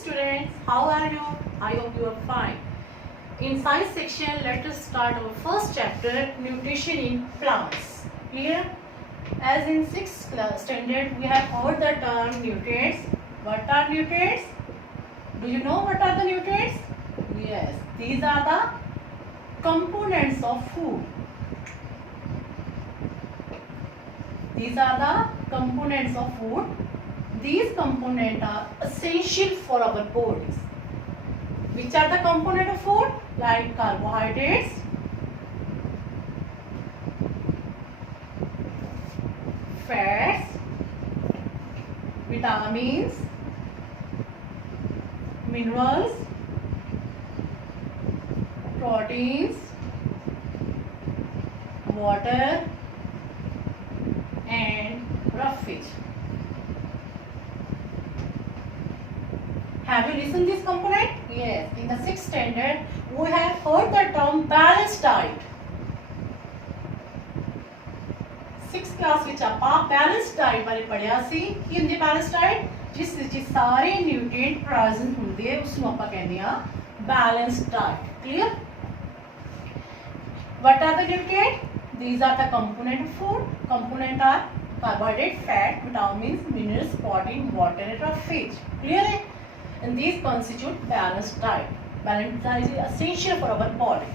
students, how are you? I hope you are fine. In science section, let us start our first chapter, nutrition in plants. Clear? As in 6th class standard, we have heard the term nutrients. What are nutrients? Do you know what are the nutrients? Yes, these are the components of food. These are the components of food. These components are essential for our bodies. Which are the components of food? Like carbohydrates, fats, vitamins, minerals, proteins, water, and roughage. Have you listened this component? Yes. In the 6th standard, we have heard the term balanced diet. 6th class ਵਿੱਚ ਆਪਾਂ balanced diet ਬਾਰੇ ਪੜਿਆ ਸੀ। ਕੀ ਹੁੰਦੀ balanced diet? ਜਿਸ ਵਿੱਚ ਸਾਰੇ nutrient present ਹੁੰਦੇ ਆ ਉਸ ਨੂੰ ਆਪਾਂ ਕਹਿੰਦੇ ਆ balanced diet. Clear? What are the nutrients? These are the component of food. Component are carbohydrate, fat, vitamins, minerals, protein, water, and roughage. Clear? And these constitute balanced diet. Balanced diet is essential for our body.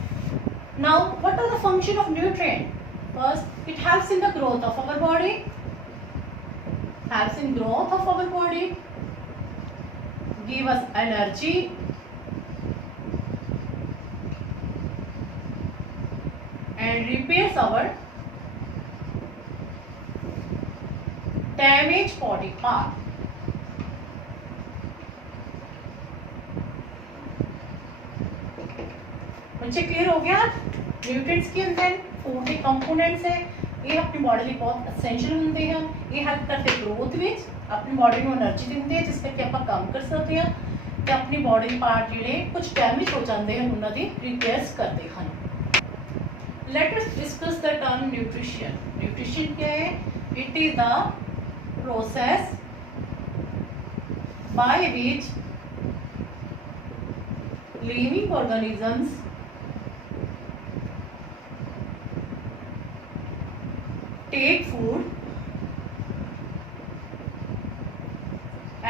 Now, what are the function of nutrient? First, it helps in the growth of our body. Helps in growth of our body. Give us energy. And repairs our damaged body part. बच्चे क्लियर हो गया? न्यूट्रिएंट्स के अंदर फूड के कंपोनेंट्स है, ये अपनी बॉडी ਲਈ ਬਹੁਤ ਐਸੈਂਸ਼ੀਅਲ ਹੁੰਦੇ ਹਨ। ਇਹ ਹੈਲਪ ਕਰਦੇ ਗਰੋਥ ਵਿੱਚ, ਆਪਣੀ ਬॉडी ਨੂੰ એનર્ਜੀ ਦਿੰਦੇ ਜਿਸ ਕਰਕੇ ਆਪਾਂ ਕੰਮ ਕਰ ਸਕਦੇ ਹਾਂ ਤੇ ਆਪਣੀ ਬॉडी ਦੇ ਪਾਰਟ ਜਿਹੜੇ ਕੁਝ ਡੈਮੇਜ ਹੋ ਜਾਂਦੇ ਹਨ ਉਹਨਾਂ ਦੀ ਰਿਪੇਅਰਸ ਕਰਦੇ ਹਨ। Let us discuss the term nutrition. Nutrition क्या है? It is the process by which living organisms take food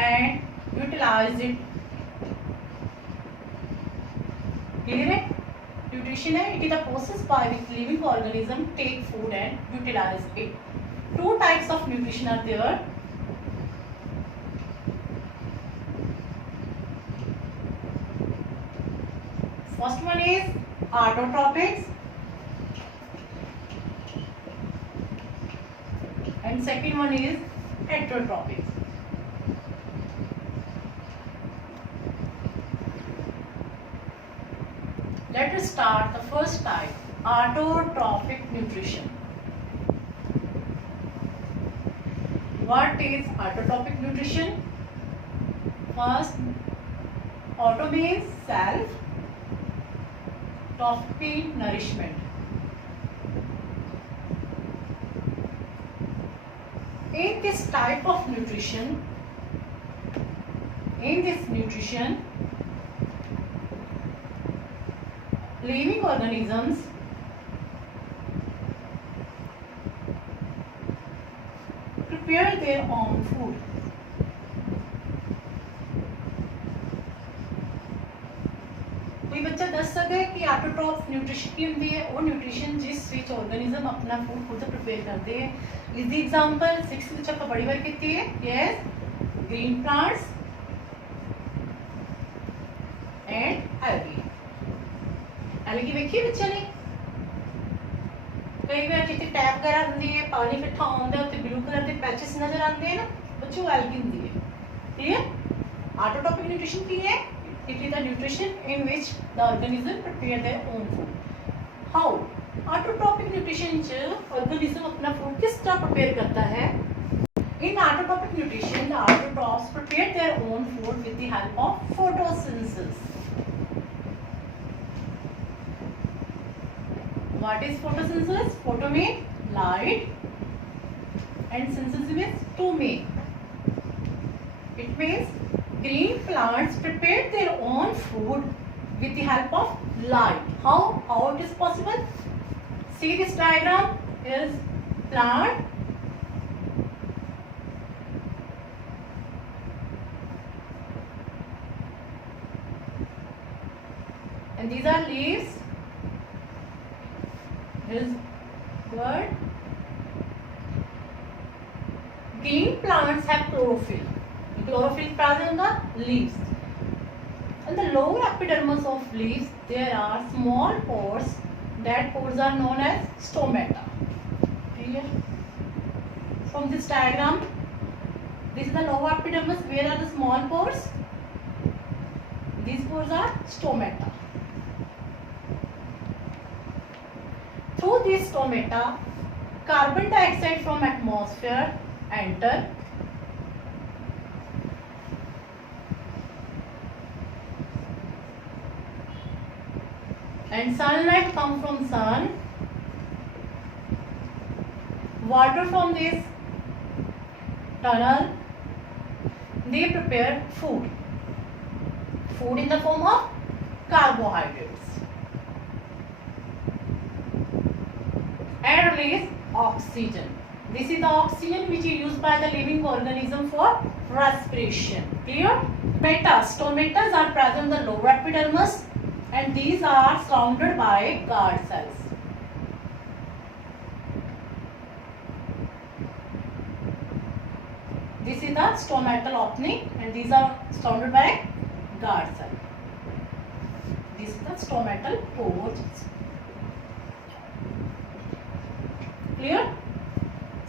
and utilize it. Clear है? Nutrition है, it is the process by which living organism take food and utilize it. Two types of nutrition are there. First one is autotrophics and second one is heterotrophics. Let us start the first type, autotrophic nutrition. What is autotrophic nutrition? First, auto means self, trophic nourishment. In this type of nutrition, living organisms prepare their own food. कोई बच्चा दस सकता है कि autotroph nutrition की होती है वो न्यूट्रिशन जिस विच ऑर्गेनिज्म अपना फूड खुद प्रिपेयर करते हैं. इज द एग्जांपल 6th ਵਿੱਚ ਆਪਾਂ ਬੜੀ ਵਾਰ ਕੀਤੀ ਹੈ. Yes, green plants and algae. Algae ਵੇਖੀ ਬੱਚਿਆਂ ਨੇ कई बार जिथे टैप वगैरह ਹੁੰਦੀ है पानी इकट्ठा ਹੁੰਦਾ ਉੱਤੇ ब्लू कलर ਦੇ पैचेस नजर आते हैं ना बच्चों, एल्गी ਹੁੰਦੀ है. क्लियर? ऑटोट्रॉपिक न्यूट्रिशन की है? It is the nutrition in which the organism prepare their own food. How? Autotrophic nutrition च organism अपना food किस तरह prepare करता है? In autotrophic nutrition, the autotrophs prepare their own food with the help of photosynthesis. What is photosynthesis? Photo means light and synthesis means to make. It means green plants prepare their own food with the help of light. How it is possible? See this diagram. Here is plant. And these are leaves. Here is bird. Green plants have chlorophyll. Chlorophyll is present in the leaves. In the lower epidermis of leaves, there are small pores. That pores are known as stomata. Clear? From this diagram, this is the lower epidermis. Where are the small pores? These pores are stomata. Through these stomata, carbon dioxide from atmosphere enter and sunlight come from sun. Water from this tunnel, they prepare food. Food in the form of carbohydrates. And release oxygen. This is the oxygen which is used by the living organism for respiration. Clear? Stomatas are present in the lower epidermis and these are surrounded by guard cells. This is the stomatal opening and these are surrounded by guard cell. This is the stomatal pores. Clear?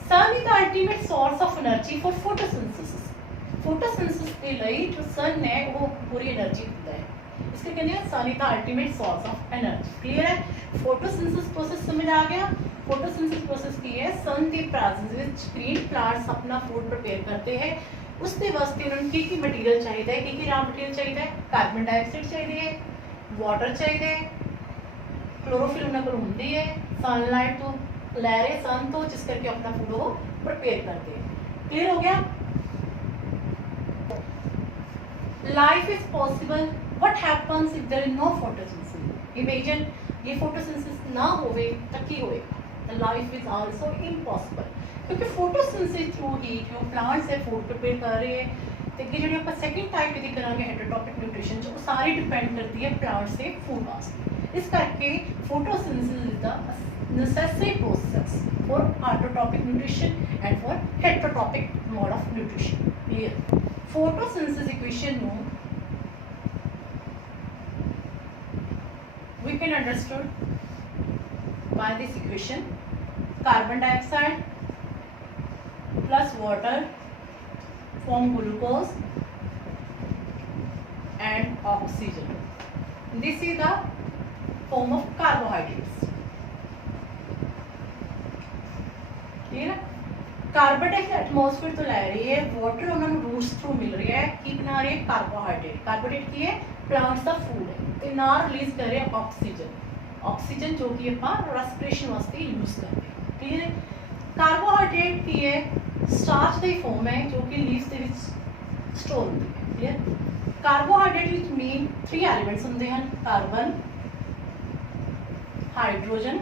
Sun is the ultimate source of energy for photosynthesis. Photosynthesis के लिए जो sun है वो पूरी एनर्जी देता है. इसके कहते हैं sun is the ultimate source of energy. Clear है? Photosynthesis process समझ आ गया? Photosynthesis process की है sun के presence ਵਿੱਚ green plants अपना food prepare करते हैं. उसके वास्ते उन्हें की मटेरियल चाहिए है, की रॉ मटेरियल चाहिए है, कार्बन डाइऑक्साइड चाहिए है, वाटर चाहिए है, क्लोरोफिल उन्हें को होती है, सनलाइट तो ले रहे सन तो जिस करके अपना फूड वो प्रिपेयर करते हैं. क्लियर हो गया? Life is possible. What happens if there is no photosynthesis? Imagine ये फोटोसिंथेसिस ना होवे तो की होएगा? The life is also impossible क्योंकि फोटोसिंथेसिस थ्रू हीट जो प्लांट्स है फूड प्रिपेयर कर रहे हैं ते कि ਜਿਹੜੀ ਆਪਾਂ ਸੈਕਿੰਡ ਟਾਈਪ ਦੀ ਕਰਾਂਗੇ ਹੈਟਰੋਟੋਪਿਕ ਨਿਊਟ੍ਰੀਸ਼ਨ ਜੋ ਸਾਰੀ ਡਿਪੈਂਡ ਕਰਦੀ ਹੈ ਪਲਾਂਟਸ ਦੇ ਫੂਡ ਵਾਸਤੇ. ਇਸ ਕਰਕੇ ਫੋਟੋਸਿੰਥੇਸਿਸ ਇਜ਼ ਦਾ necessary process for autotropic nutrition and for heterotropic mode of nutrition. Clear? Photosynthesis equation nu we can understood by this equation: carbon dioxide plus water form glucose and oxygen. This is the form of carbohydrates. Carbon dioxide atmosphere तो ले रही है, वाटर उन्होंने roots through मिल रही है की बना रही है कार्बोहाइड्रेट. कार्बोहाइड्रेट की है प्लांट्स का फूड है ते नाल रिलीज कर रहे हैं ऑक्सीजन. ऑक्सीजन जो कि अपन रेस्पिरेशन वास्ते यूज करते हैं. क्लियर है? कार्बोहाइड्रेट की है स्टार्च दी फॉर्म है जो कि लीव्स दे विच स्टोर होती है. क्लियर? कार्बोहाइड्रेट विच मेन 3 एलिमेंट्स होंगे हैं: carbon, hydrogen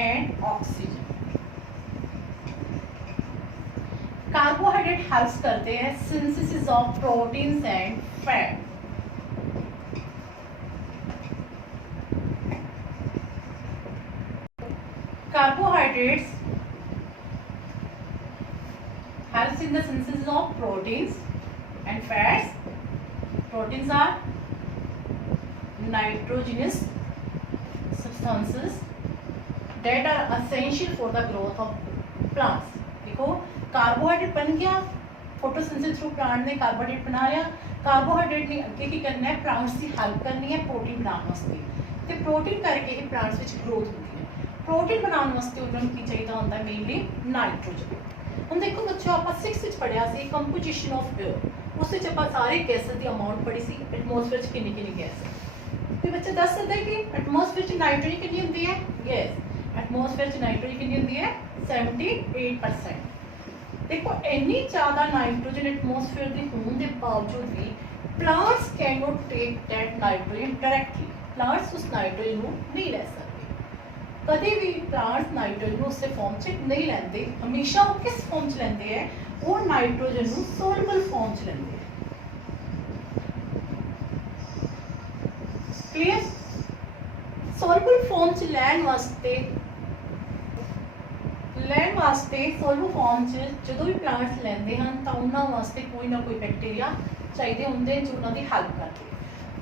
and oxygen. Carbohydrate helps करते हैं synthesis of proteins and fat. Carbohydrates helps in the synthesis of proteins and fats. Proteins are nitrogenous substances that are essential for the growth of plants. देखो कार्बोहाइड्रेट बन गया, photosynthesis through plant ने कार्बोहाइड्रेट बना लिया. कार्बोहाइड्रेट ने अगे की करना है, प्लांट्स की हेल्प करनी है प्रोटीन बनाने वास्ते ते प्रोटीन करके ही प्लांट्स विच ग्रोथ होती है. प्रोटीन बनाने वास्ते उन्होंने की चाहिए होता है मेनली नाइट्रोजन. हम देखो बच्चों आप 6 विच पढ़िया सी कंपोजिशन ऑफ एयर, उस विच आप सारे गैसेस दी अमाउंट पढ़ी सी एटमॉस्फेयर च कितनी गैस है. ते बच्चे दस सकते कि एटमॉस्फेयर च नाइट्रोजन कितनी होती है? यस, एटमॉस्फेयर च नाइट्रोजन कितनी होती है? 78%. देखो इन्नी ज़्यादा नाइट्रोजन एटमोसफेयर के होने के बावजूद भी plants can not take that nitrogen directly. Plants उस नाइट्रोजन को नहीं ले सकते। कभी भी प्लांट्स नाइट्रोजन उससे फॉर्म च नहीं लेंदे। हमेशा वो किस फॉर्म च लेंदे है, वो नाइट्रोजन को सोलबल फॉर्म च लेंदे। क्लियर? सोलबल फॉर्म च लैन वास्ते सोलबल फॉर्म च जो भी प्लांट्स लेंदे हैं तो उन्होंने वास्ते कोई ना कोई बैक्टीरिया चाहिए होंगे जो उन्होंने हेल्प करते हैं।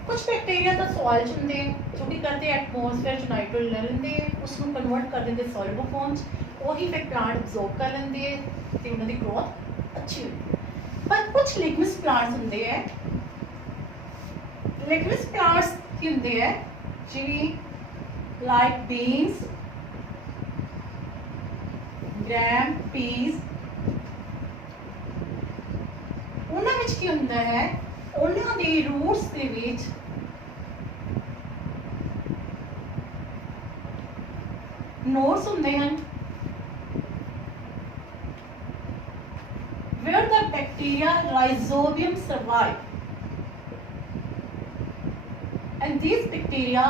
कुछ बैक्टीरिया तो सॉइल च होंगे जो कि करते एटमोसफेयर च नाइट्रोजन ले लेंगे, उसको कन्वर्ट कर देंगे सोलबल फॉर्म च, वही फिर प्लांट अब्जॉर्ब कर लेंगे तो उन्होंने ग्रोथ अच्छी होती है। पर कुछ लिग्नस प्लांट्स होंगे है, लिग्नस प्लांट्स की होंगे है जिवें लाइक बीन्स, ग्रैम, पीस, उन्हां विच की हुंदा है, उन्हां दे रूट्स दे विच नोड्स हुंदे हन where the bacteria rhizobium survive, and these bacteria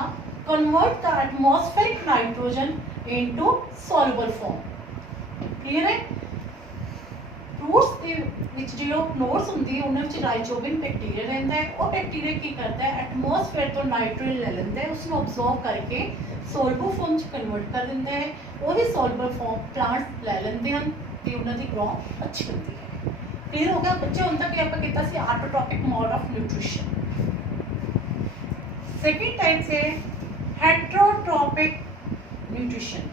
convert the atmospheric nitrogen into soluble form. Clear है? रूट्स के विच जो नोड्स होंदी उन्हां विच राइजोबियम बैक्टीरिया रहंदा है। वो बैक्टीरिया की करता है, एटमोसफेयर तो नाइट्रोजन ले लेंदा है, उसको अब्जॉर्ब करके सोलबल फॉर्म च कन्वर्ट कर दिंदा है। वही सोलबल फॉर्म प्लांट्स ले लेंदे हैं तो उन्हां दी ग्रोथ अच्छी होती है। क्लियर हो गया बच्चे? हुण तक आपां कीता सी autotrophic mode of nutrition. Second type से heterotrophic nutrition.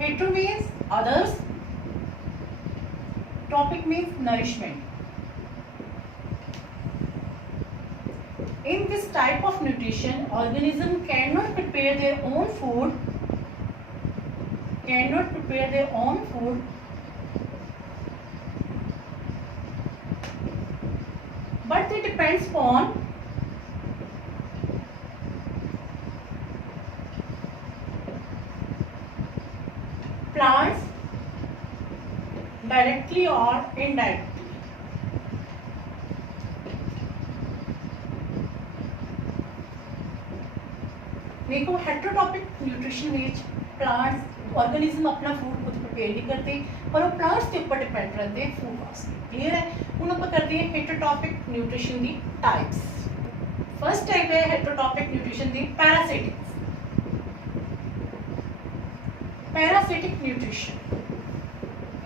Hetero means others, tropic means nourishment. In this type of nutrition, organism cannot prepare their own food, but they depends upon plants directly or indirectly. देखो heterotrophic nutrition which plants organism अपना फूड खुद प्रिपेयर नहीं करते, पर वो प्लांट्स के ऊपर डिपेंड रहते हैं फूड वास्ते। क्लियर है? हुण आपां करते हैं हेटरोट्रॉपिक न्यूट्रिशन की टाइप्स। फर्स्ट टाइप है हेटरोट्रॉपिक न्यूट्रिशन की पैरासिटिक्स। Parasitic nutrition.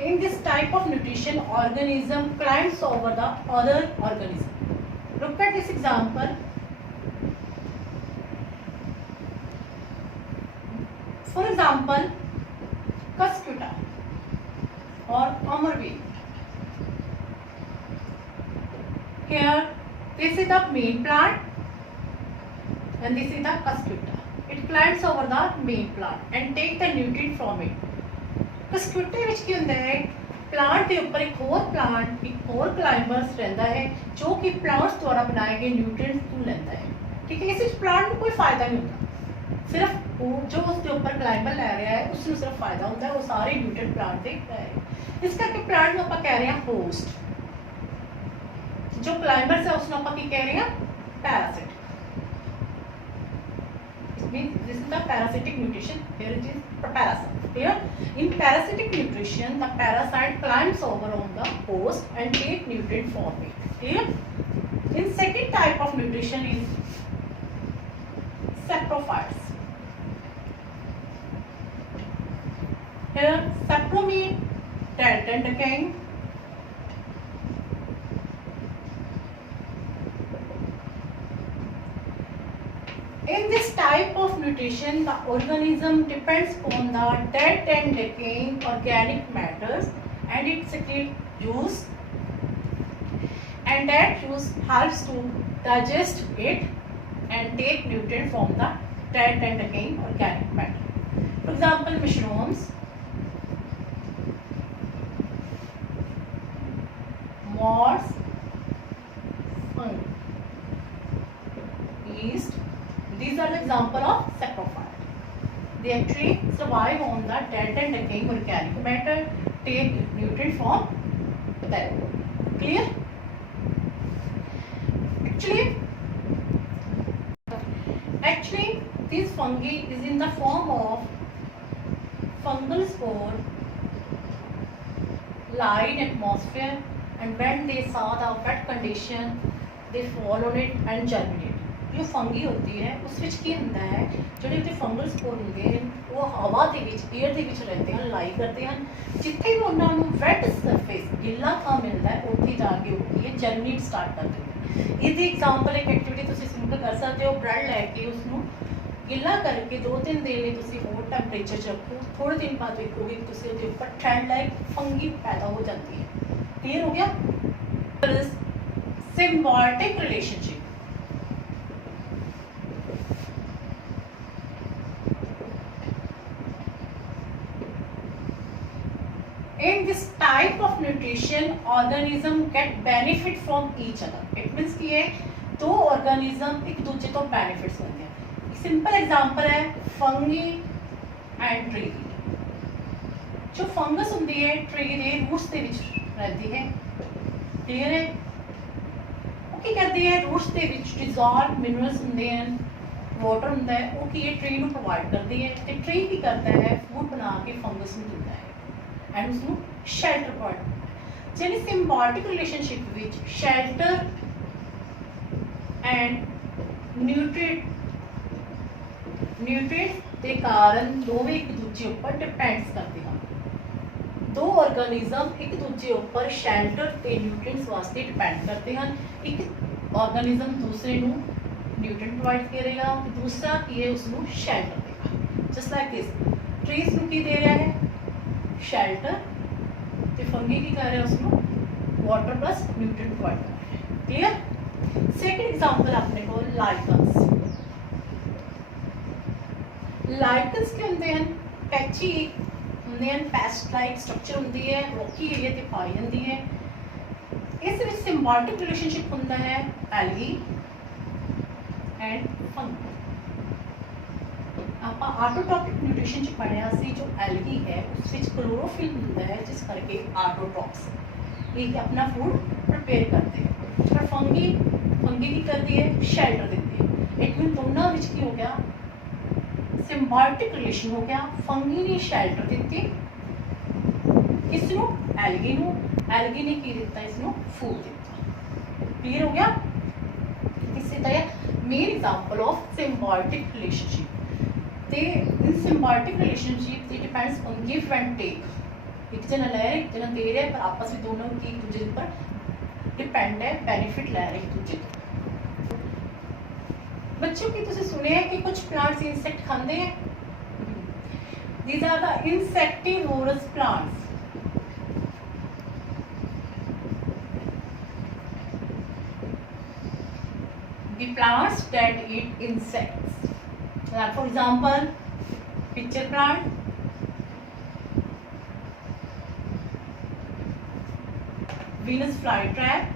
In this type of nutrition, organism climbs over the other organism. Look at this example. For example, Cuscuta or Amarweed. Here, this is the main plant and this is the Cuscuta. It climbs over the main plant and take the nutrient from it. Cuscuta विच की होंदा है, प्लांट के ऊपर एक और क्लाइंबर्स रहता है जो कि प्लांट्स द्वारा बनाए गए न्यूट्रिएंट्स को लेता है। ठीक है? इस प्लांट को कोई फायदा नहीं होता, सिर्फ जो उसके ऊपर क्लाइंबर ले रहा है उसको सिर्फ फायदा होता है, वो सारे न्यूट्रिएंट प्लांट दे रहा है। इस करके प्लांट में आप कह रहे हैं होस्ट, जो क्लाइंबर्स है उसको आप कह रहे हैं Parachute. This is the parasitic nutrition. Here it is parasite. Here, in parasitic nutrition, the parasite climbs over on the host and take nutrient from it. Clear? In second type of nutrition is saprophytes. Here, sapro means dead and decaying. In this type of nutrition, the organism depends on the dead and decaying organic matters and it secretes juice, and that juice helps to digest it and take nutrients from the dead and decaying organic matter. For example, mushrooms, moths, fungi, yeast. These are the example of saprophyte. they actually survive on the dead and decaying organic matter, take nutrient from that. Clear? Actually this fungi is in the form of fungal spore lie in atmosphere, and when they saw the wet condition they fall on it and germinate. जो फंगी होती है उस विच की ਹੁੰਦਾ है ਜਿਹੜੇ ਉਹਦੇ ਫੰਗਲ ਸਪੋਰ ਹੁੰਦੇ ਹਨ ਉਹ ਹਵਾ ਦੇ ਵਿੱਚ 에ਅਰ ਦੇ ਵਿੱਚ ਰਹਿੰਦੇ ਹਨ, ਲਾਈ ਕਰਦੇ ਹਨ, ਜਿੱਥੇ ਵੀ ਉਹਨਾਂ ਨੂੰ ਵੈਟ ਸਰਫੇਸ ਗਿੱਲਾ ਥਾਂ ਮਿਲਦਾ ਹੈ ਉੱਥੇ ਜਾ ਕੇ ਉਹ ਕੀ ਹੈ ਜਰਮੀਨੇਟ ਸਟਾਰਟ ਕਰ ਦਿੰਦੇ ਹਨ। ਇਹਦੀ ਐਗਜ਼ਾਮਪਲ ਇੱਕ ਐਕਟੀਵਿਟੀ ਤੁਸੀਂ ਸਿੰਪਲ ਕਰ ਸਕਦੇ ਹੋ, ਬ੍ਰੈਡ ਲੈ ਕੇ ਉਸ ਨੂੰ ਗਿੱਲਾ ਕਰਕੇ 2-3 ਦਿਨ ਲਈ ਤੁਸੀਂ ਹੋਰ ਟੈਂਪਰੇਚਰ 'ਚ ਰੱਖੋ, ਥੋੜੇ ਦਿਨ ਬਾਅਦ ਵੇਖੋਗੇ ਕਿ ਤੁਸੀਂ ਉਹਦੇ ਉੱਪਰ ਟ੍ਰੈਂਡ ਲਾਈਕ ਫੰਗੀ ਪੈਦਾ ਹੋ ਜਾਂਦੀ ਹੈ। ਕਲੀਅਰ ਹੋ ਗਿਆ? ਸਿम्बायोटिक relationship. In this type of nutrition, organism get benefit from each other. It means कि ये दो organism एक दूसरे तो benefits लेते हैं। Simple example है fungi and tree। जो fungus होती है tree के roots के बीच रहती है, clear है? वो क्या करती है roots के बीच dissolved minerals होते हैं, water होता है, वो की ये tree ਨੂੰ provide करती है, ते tree की करता है food बना के fungus ਨੂੰ दिंदा है। एंड उसनू शेल्टर प्रोवाइड। यानी सिम्बायोटिक रिलेशनशिप विच शेल्टर एंड न्यूट्रिएंट के कारण दोवें एक दूजे ऊपर डिपेंड्स करते हैं। दो ऑर्गेनिज्म एक दूजे ऊपर शेल्टर ते न्यूट्रिएंट्स वास्ते डिपेंड करते हैं। एक ऑर्गेनिज्म दूसरे नू न्यूट्रिएंट प्रोवाइड करेगा, दूसरा की है उसनू शेल्टर देगा। जस्ट लाइक दिस, ट्रीज नू की दे रहा है शेल्टर, तो फंगी की कर रहे हैं उसको वाटर प्लस न्यूट्रिएंट प्रोवाइड कर रहे हैं। क्लियर? सेकंड एग्जांपल अपने को लाइकन्स। लाइकन्स के होंगे हैं पैची होंगे हैं, पेस्ट लाइक स्ट्रक्चर होंगी है, रॉकी एरिया ते पाई जाती है। इस विच सिम्बायोटिक रिलेशनशिप होता है एल्गी एंड फंगी। आप आटोट्रॉपिक न्यूट्रिशन च पढ़िया सी, जो एल्गी है उस विच क्लोरोफिल होता है, जिस करके आटोट्रॉप्स ये अपना फूड प्रिपेयर करते हैं। पर फंगी की करती है शेल्टर देती है। इट मीन दोनों विच की हो गया सिम्बायोटिक रिलेशन हो गया। फंगी ने शेल्टर दी इसनू एल्गी नू, एल्गी ने की दिता इसनू फूड दिता। क्लियर हो गया? इसी तरह main example of symbiotic relationship. In symbiotic relationship depends on give and take. एक जना ले रहा है, एक जना दे रहा है, पर आपस में दोनों की एक दूसरे पर डिपेंड है, बेनिफिट ले रहे एक दूसरे। बच्चों की तुझे सुने हैं कि कुछ प्लांट्स इंसेक्ट खाते हैं। These are the insectivorous plants. The plants that eat insects. Like for example, pitcher plant, Venus flytrap,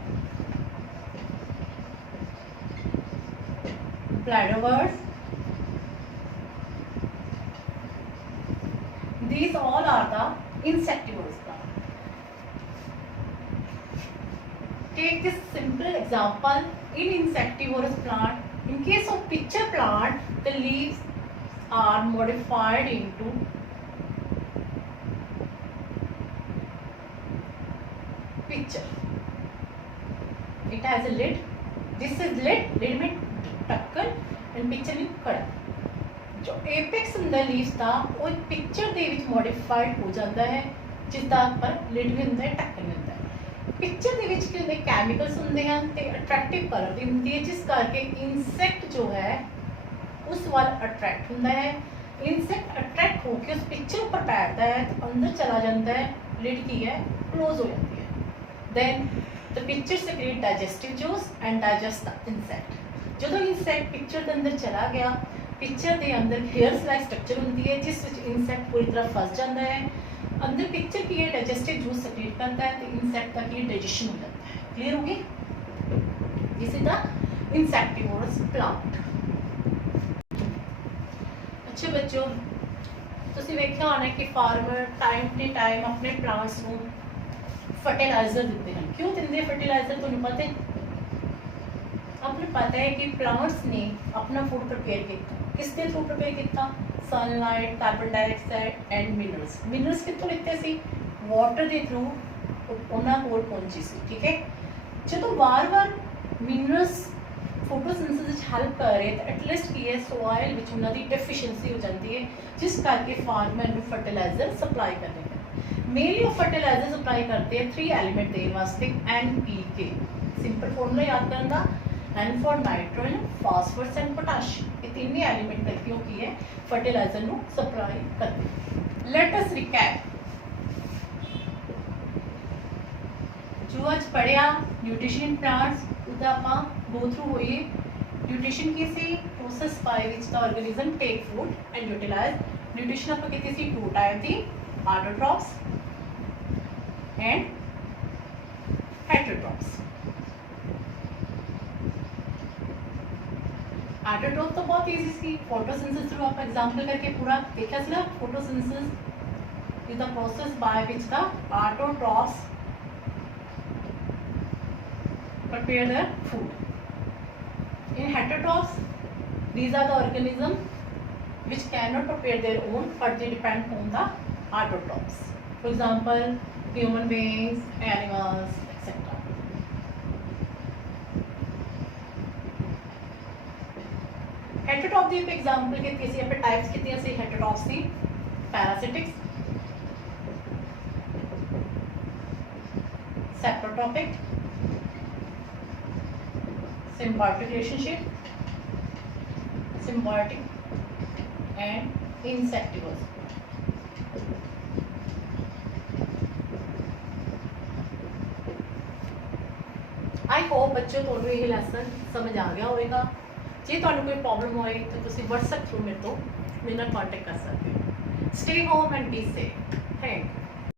bladderwort. These all are the insectivorous plants. Take this simple example in insectivorous plant. In case of pitcher plant, the leaves are modified into pitcher. It has a lid. This is lid. Lid में ढक्कन and pitcher में कड़ा। जो apex ਹੁੰਦਾ leaves ਦਾ ਉਹ pitcher ਦੇ ਵਿੱਚ modified ਹੋ ਜਾਂਦਾ ਹੈ, ਜਿਸ ਦਾ ਉੱਪਰ lid ਵੀ ਹੁੰਦਾ ਹੈ, ਢੱਕਣ ਵੀ ਹੁੰਦਾ ਹੈ। पिक्चर के विच की कैमिकल्स होंगे हैं तो अट्रैक्टिव कलर भी होंगी है, जिस करके इंसैक्ट जो है उस वाल अट्रैक्ट होता है। इंसैक्ट अट्रैक्ट होकर उस पिक्चर पर बैठता है तो अंदर चला जाता है, लिड की है क्लोज हो जाती है। Then the pitcher secrete digestive juice and digest the insect. जो इंसैक्ट पिक्चर के अंदर चला गया, पिक्चर के अंदर हेयर्स लाइक स्ट्रक्चर होंगी है, जिस इंसैक्ट पूरी तरह फस जाता है। अंदर पिक्चर की है डाइजेस्टिव जूस सेक्रेट करता है तो इंसेक्ट का की डाइजेशन हो जाता है। क्लियर होगी? This is the insectivorous plant. अच्छे बच्चों, ਤੁਸੀਂ ਵੇਖਿਆ ਹੋਣਾ ਕਿ ਫਾਰਮਰ ਟਾਈਮ ਟੂ ਟਾਈਮ ਆਪਣੇ ਪਲਾਂਟਸ ਨੂੰ ਫਰਟੀਲਾਈਜ਼ਰ ਦਿੰਦੇ ਹਨ। ਕਿਉਂ ਦਿੰਦੇ ਫਰਟੀਲਾਈਜ਼ਰ ਤੁਹਾਨੂੰ ਪਤਾ ਹੈ? आपने पता है कि प्लांट्स ने अपना फूड प्रिपेयर किया, किसके थ्रू प्रिपेयर किया? Sunlight, carbon dioxide and minerals. Minerals कितों लिते सी? वाटर के थ्रू उन्हां कोल पहुंची सी। ठीक है, जो बार बार मिनरल्स फोटोसिंथेसिस विच हेल्प कर रहे तो एटलीस्ट की है सॉइल विच उन्हां दी डेफिशिएंसी हो जाती है, जिस करके फार्मर नूं फर्टिलाइजर सप्लाई करने हैं। मेनली वो फर्टिलाइजर सप्लाई करते हैं 3 एलीमेंट देने वास्ते, NPK। सिंपल फॉर्मूला याद करना, N for nitrogen, phosphorus and potassium. ये तीनों एलिमेंट करके की है फर्टिलाइजर नु सप्लाई करते हैं। लेट अस रिकैप जो आज पढ़िया न्यूट्रिशन इन प्लांट्स उसका आपां गो थ्रू होइए। न्यूट्रिशन की सी process by which the organism take food and utilise. Nutrition आपां कीती सी 2 टाइप दी, ऑटोट्रॉफ्स एंड हेटरोट्रॉफ्स। ऑटोट्रॉफ तो बहुत ईजी सी, फोटोसिंथेसिस थ्रू आप एग्जांपल करके पूरा देखा सी ना। Photosynthesis is the process by which the autotrophs prepare their food. In heterotrophs, these are the organism which cannot prepare their own, but they depend on the autotrophs. For example, human beings, animals, etc. Heterotroph ਦੀ example ਕੀਤੀ ਸੀ ਆਪਾਂ types ਕੀਤੀਆਂ ਸੀ heterotrophs ਦੀ। Parasitics, saprotrophic, symbiotic relationship, symbiotic and insectivores। I hope बच्चों ਤੁਹਾਨੂੰ ਇਹ ਲੈਸਨ ਸਮਝ ਆ ਗਿਆ ਹੋਵੇਗਾ। ਜੇ ਤੁਹਾਨੂੰ ਕੋਈ ਪ੍ਰੋਬਲਮ ਹੋਏ ਤਾਂ ਤੁਸੀਂ WhatsApp ਥਰੂ ਮੇਰੇ ਨਾਲ ਕੰਟੈਕਟ ਕਰ ਸਕਦੇ ਹੋ। Stay home and be safe. Thank you.